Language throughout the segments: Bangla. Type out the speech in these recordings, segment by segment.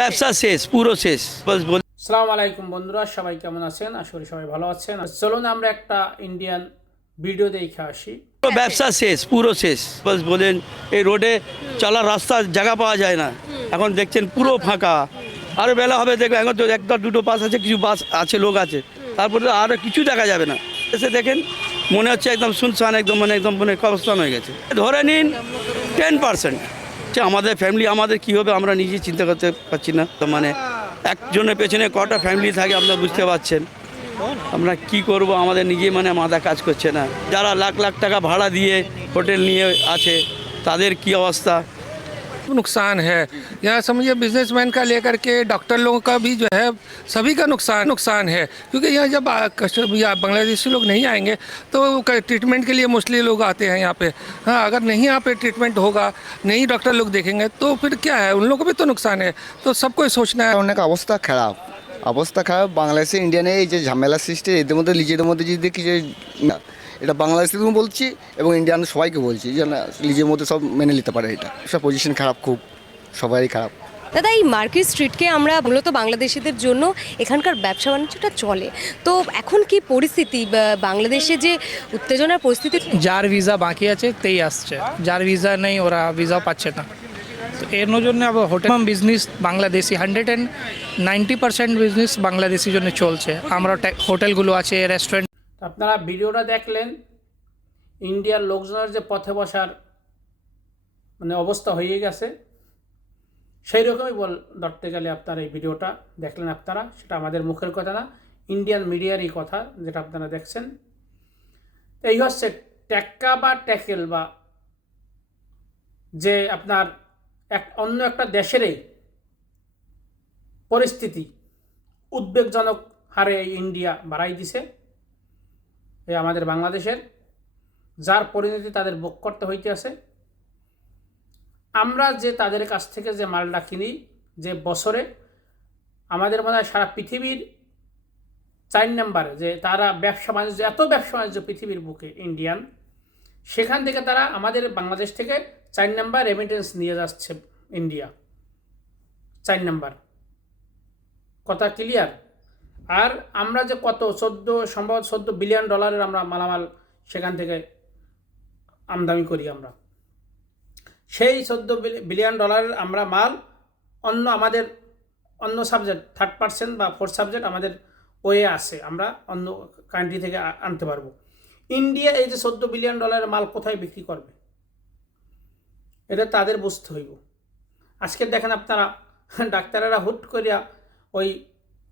ব্যবসা শেষ পুরো শেষ। বাস বল। সালাম আলাইকুম বন্ধুরা সবাই কেমন আছেন? করি সবাই ভালো আছেন। চলুন আমরা একটা ইন্ডিয়ান ভিডিও দেখে আসি। পুরো ব্যবসা শেষ পুরো শেষ। বাস বলেন এই রোডে চলার রাস্তা জায়গা পাওয়া যায় না। এখন দেখছেন পুরো ফাঁকা। আরও বেলা হবে দেখবেন এখন তো একটা দুটো বাস আছে কিছু বাস আছে লোক আছে। তারপরে তো আরও কিছু দেখা যাবে না। এসে দেখেন মনে হচ্ছে একদম শুনশান একদম মানে একদম মানে কবস্থান হয়ে গেছে। ধরে নিন টেন পার্সেন্ট আমাদের ফ্যামিলি আমাদের কী হবে আমরা নিজে চিন্তা করতে পারছি না। তো মানে একজনের পেছনে কটা ফ্যামিলি থাকে আপনারা বুঝতে পারছেন। আমরা কি করব, আমাদের নিজে মানে মাথা কাজ করছে না। যারা লাখ লাখ টাকা ভাড়া দিয়ে হোটেল নিয়ে আছে, তাদের কি অবস্থা? नुकसान है। यहाँ समझिए बिजनेसमैन का लेकर के डॉक्टर लोगों का भी जो है, सभी का नुकसान नुकसान है। क्योंकि यहाँ जब या बांग्लादेशी लोग नहीं आएँगे तो ट्रीटमेंट के लिए मोस्टली लोग आते हैं यहाँ पे। हाँ अगर नहीं यहाँ पे ट्रीटमेंट होगा, नहीं डॉक्टर लोग देखेंगे तो फिर क्या है? उन लोगों को भी तो नुकसान है। तो सबको सोचना है। उनका अवस्था खराब। অবস্থা খারাপ। বাংলাদেশে ইন্ডিয়ানে এই যে ঝামেলা সৃষ্টি এদের মধ্যে নিজেদের মধ্যে যদি দেখি যে না এটা বাংলাদেশে তুমি বলছি এবং ইন্ডিয়ান সবাইকে বলছি যে না নিজের মধ্যে সব মেনে নিতে পারে এটা। সব পজিশন খারাপ খুব সবারই খারাপ। দাদা এই মার্কেট স্ট্রিটকে আমরা মূলত বাংলাদেশিদের জন্য এখানকার ব্যবসা বাণিজ্যটা চলে। তো এখন কি পরিস্থিতি? বা- বাংলাদেশে যে উত্তেজনার পরিস্থিতি যার ভিসা বাকি আছে তেই আসছে। যার ভিসা নেই ওরা ভিসা পাচ্ছে না। এর জন্য আবার hotel business Bangladeshi hundred and ninety percent business বাংলাদেশির জন্য চলছে। আমরা হোটেলগুলো আছে রেস্টুরেন্ট আপনারা ভিডিওটা দেখলেন ইন্ডিয়ার লোকজনের যে পথে বসার মানে অবস্থা হয়ে গেছে। সেই রকমই বল, ধরতে গেলে আপনার এই ভিডিওটা দেখলেন আপনারা, সেটা আমাদের মুখের কথা না ইন্ডিয়ান মিডিয়ারই কথা যেটা আপনারা দেখছেন। এই হচ্ছে ট্যাক্কা বা ট্যাকেল বা যে আপনার এক অন্য একটা দেশেরই পরিস্থিতি উদ্বেগজনক হারে এই ইন্ডিয়া বাড়াই দিছে, এই আমাদের বাংলাদেশের, যার পরিণতি তাদের ভোগ করতে হইতে আছে। আমরা যে তাদের কাছ থেকে যে মালটা কিনি, যে বছরে, আমাদের মনে হয় সারা পৃথিবীর চার নাম্বার যে তারা ব্যবসা বাণিজ্য, এত ব্যবসা বাণিজ্য পৃথিবীর বুকে ইন্ডিয়ান সেখান থেকে তারা আমাদের বাংলাদেশ থেকে চার নাম্বার রেমিটেন্স নিয়ে যাচ্ছে ইন্ডিয়া চার নাম্বার। কথা ক্লিয়ার আর আমরা যে কত, চোদ্দ, সম্ভবত চোদ্দ বিলিয়ন ডলারের আমরা মালামাল সেখান থেকে আমদানি করি আমরা। সেই চোদ্দ বিলিয়ন ডলারের আমরা মাল অন্য আমাদের, অন্য সাবজেক্ট থার্ড পার্সেন্ট বা ফোর্থ সাবজেক্ট আমাদের ওয়ে আছে। আমরা অন্য কান্ট্রি থেকে আনতে পারব। ইন্ডিয়া এই যে চোদ্দ বিলিয়ন ডলারের মাল কোথায় বিক্রি করবে? এটা তাদের বুঝতে হইব। আজকে দেখেন আপনারা, ডাক্তারেরা হুট করিয়া ওই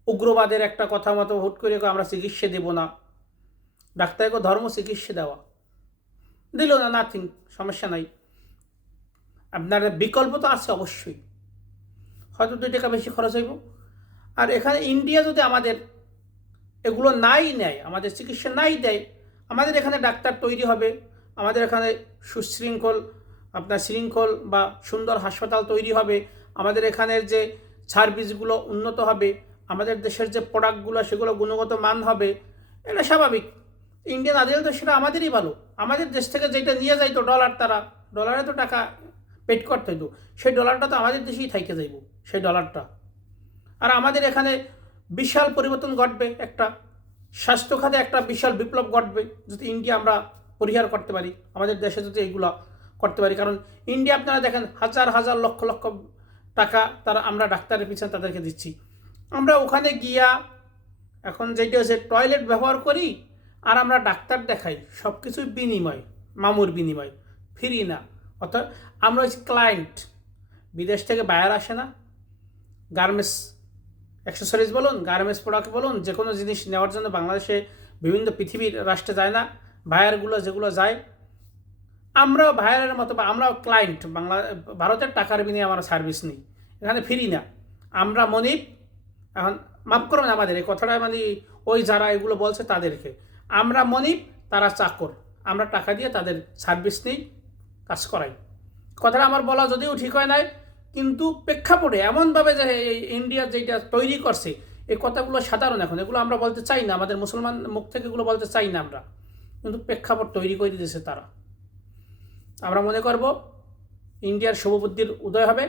উগ্রবাদের একটা কথা মতো হুট করে কয়, আমরা চিকিৎসা দেব না। ডাক্তারকে ধর্ম চিকিৎসা দেওয়া। দিল, না নাথিং সমস্যা নাই। আপনার বিকল্প তো আছে অবশ্যই। হয়তো দুই টাকা বেশি খরচ হইব। আর এখানে ইন্ডিয়া যদি আমাদের এগুলো নাই নেয়, আমাদের চিকিৎসা নাই দেয় আমাদের এখানে ডাক্তার তৈরি হবে। আমাদের এখানে সুশৃঙ্খল, আপনার শৃঙ্খল বা সুন্দর হাসপাতাল তৈরি হবে। আমাদের এখানের যে সার্ভিসগুলো উন্নত হবে, আমাদের দেশের যে প্রোডাক্টগুলো, সেগুলো গুণগত মান হবে, এটা স্বাভাবিক। ইন্ডিয়ান আদিল তো সেটা আমাদেরই ভালো। আমাদের দেশ থেকে যেটা নিয়ে যাইতো ডলার, তারা ডলারে তো টাকা পেড করতে হইতো সেই ডলারটা তো আমাদের দেশেই থাইকে যাইব, সেই ডলারটা। আর আমাদের এখানে বিশাল পরিবর্তন ঘটবে একটা। স্বাস্থ্য খাতে একটা বিশাল বিপ্লব ঘটবে যদি ইন্ডিয়া আমরা পরিহার করতে পারি, আমাদের দেশে যদি এইগুলো করতে পারি। কারণ ইন্ডিয়া আপনারা দেখেন, হাজার হাজার লক্ষ লক্ষ টাকা তারা আমরা ডাক্তারের পিছনে তাদেরকে দিচ্ছি। আমরা ওখানে গিয়া এখন যেটা হচ্ছে টয়লেট ব্যবহার করি আর আমরা ডাক্তার দেখাই সব কিছুই বিনিময়, মামুর বিনিময়, ফ্রি না। অর্থাৎ আমরা হচ্ছে ক্লায়েন্ট বিদেশ থেকে বায়ার আসে না গার্মেন্টস অ্যাক্সেসরিজ বলুন গার্মেন্টস প্রোডাক্ট বলুন যে কোনো জিনিস নেওয়ার জন্য বাংলাদেশে বিভিন্ন পৃথিবীর রাষ্ট্রে যায় না বায়ারগুলো যেগুলো যায়, আমরাও ভাইয়ারের মতো বা আমরাও ক্লায়েন্ট বাংলা, ভারতের টাকার বিনিয়ে আমরা সার্ভিস নিই, এখানে ফ্রি না। আমরা মনিব, এখন মাফ করবেন আমাদের, এই কথাটা মানে ওই যারা এগুলো বলছে তাদেরকে। আমরা মনিব, তারা চাকর, আমরা টাকা দিয়ে তাদের সার্ভিস নিই, কাজ করাই। কথাটা আমার বলা যদিও ঠিক হয় নাই কিন্তু প্রেক্ষাপটে এমনভাবে যে ইন্ডিয়া যেটা তৈরি করছে, এই কথাগুলো সাধারণ এখন। এগুলো আমরা বলতে চাই না, আমাদের মুসলমান মুখ থেকে এগুলো বলতে চাই না আমরা। কিন্তু প্রেক্ষাপট তৈরি করে দিয়েছে তারা। আমরা মনে করব ইন্ডিয়ার শুভবুদ্ধির উদয় হবে।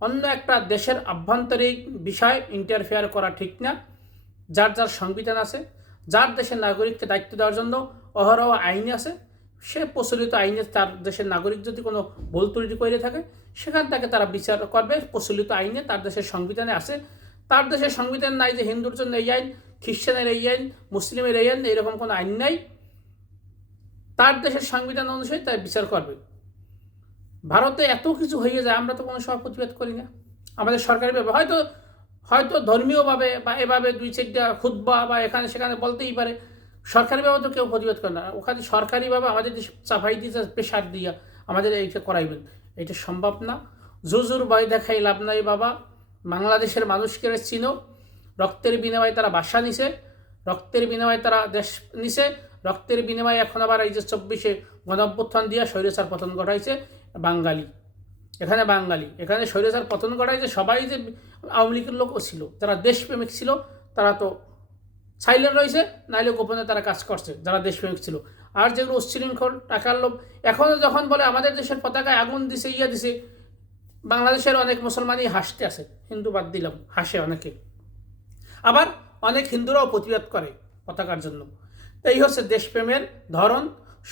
অন্য একটা দেশের আভ্যন্তরিক বিষয় ইন্টারফেয়ার করা ঠিক না। যার যার সংবিধান আছে, যার দেশের নাগরিককে দায়িত্ব দেওয়ার জন্য অহরহ আইন আছে সে প্রচলিত আইনে তার দেশের নাগরিক যদি কোনো ভুল ত্রুটি করে থাকে, সেখান থেকে তারা বিচার করবে। প্রচলিত আইনে তার দেশের সংবিধানে আছে। তার দেশের সংবিধান নাই যে হিন্দুর জন্য এই আইন, খ্রিস্টানের এই আইন, মুসলিমের এই আইন, এরকম কোনো আইন নাই। তার দেশের সংবিধান অনুযায়ী তার বিচার করবে। ভারতে এত কিছু হয়ে যায়, আমরা তো কোনো সময় প্রতিবাদ করি না। আমাদের সরকারি সরকারিভাবে হয়তো হয়তো ধর্মীয়ভাবে বা এভাবে দুই চারটা খুদ্া বা এখানে সেখানে বলতেই পারে। সরকারিভাবে তো কেউ প্রতিবাদ করে না। ওখানে সরকারিভাবে আমাদের দেশে চাপাই দিয়ে প্রেশার দিয়া আমাদের এইটা করাইবেন। এটা সম্ভব না। জুজুর ভয় দেখাই লাভ নাই বাবা। বাংলাদেশের মানুষকে চিনো। রক্তের বিনিময়ে তারা বাসা নিছে। রক্তের বিনিময়ে তারা দেশ নিছে। রক্তের বিনিময়ে এখন আবার এই যে চব্বিশে গণঅভ্যুত্থান দিয়া স্বৈরাচার পতন ঘটাইছে বাঙালি। এখানে বাঙালি। এখানে স্বৈরাচার পতন ঘটাইছে সবাই যে আওয়ামী লীগের লোকও ছিল। যারা দেশপ্রেমিক ছিল, তারা তো সাইলেন্ট রয়েছে, নাইলে গোপনে তারা কাজ করছে, যারা দেশপ্রেমিক ছিল। আর যেগুলো উচ্ছৃঙ্খল টাকার লোভ এখনও যখন বলে আমাদের দেশের পতাকায় আগুন দিছে, ইয়া দিছে, বাংলাদেশের অনেক মুসলমানই হাসতে আছে হিন্দু বাদ দিলাম, হাসে অনেকে। আবার অনেক হিন্দুরাও প্রতিবাদ করে পতাকার জন্য। এই হচ্ছে দেশপ্রেমের ধরন।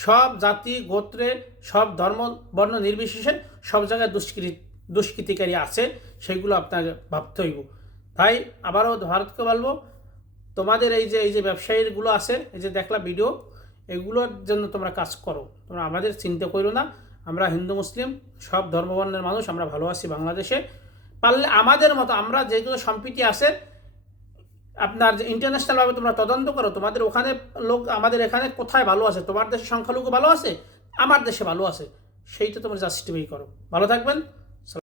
সব জাতি, গোত্রে, সব ধর্ম, বর্ণ নির্বিশেষে সব জায়গায় দুষ্কৃতি, দুষ্কৃতিকারী আছে, সেগুলো আপনাকে ভাবতে হইব। তাই আবারও ভারতকে বলব তোমাদের এই যে এই যে ব্যবসায়ীগুলো আছে, এই যে দেখলা ভিডিও এগুলোর জন্য তোমরা কাজ করো। তোমরা আমাদের চিন্তা করো না। আমরা হিন্দু, মুসলিম, সব ধর্মবর্ণের মানুষ, আমরা ভালো আছি বাংলাদেশে। পারলে আমাদের মতো আমরা যেগুলো সম্প্রীতি আছে, আপনার যে ইন্টারন্যাশনালভাবে তোমরা তদন্ত করো, তোমাদের ওখানে লোক, আমাদের এখানে কোথায় ভালো আছে? তোমার দেশে সংখ্যালঘু ভালো আছে? আমার দেশে ভালো আছে? সেইটা তোমরা জাস্টিফাই করো। ভালো থাকবেন।